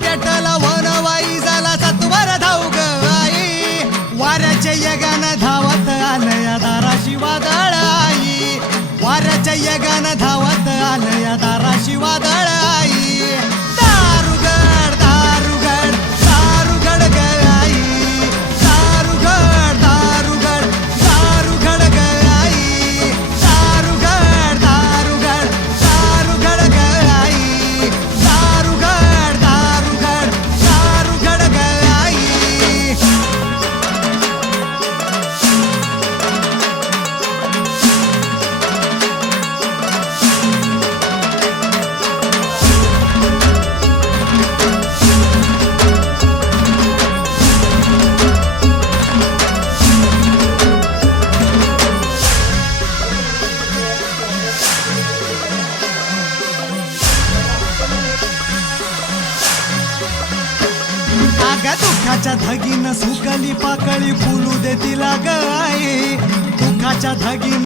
पेटला वनवाई झाला सत्वर धाव ग आई, वाऱ्याच्या यगानं धावत आलया दाराशी वादळ आई, वाऱ्याच्या यगानं धावत आलया दाराशी वादळ आई. दारुगड दारुगड दारुगड ग आई, दारुगड दारुगड दारुगड ग आई, दारुगड दारुगड दारुगड ग आई, दारुगड दारुगड दारुगड ग आई. अगं दुःखाच्या धगीनं सुकली पाकळी फुलू दे तिला ग आई, दुःखाच्या धगीनं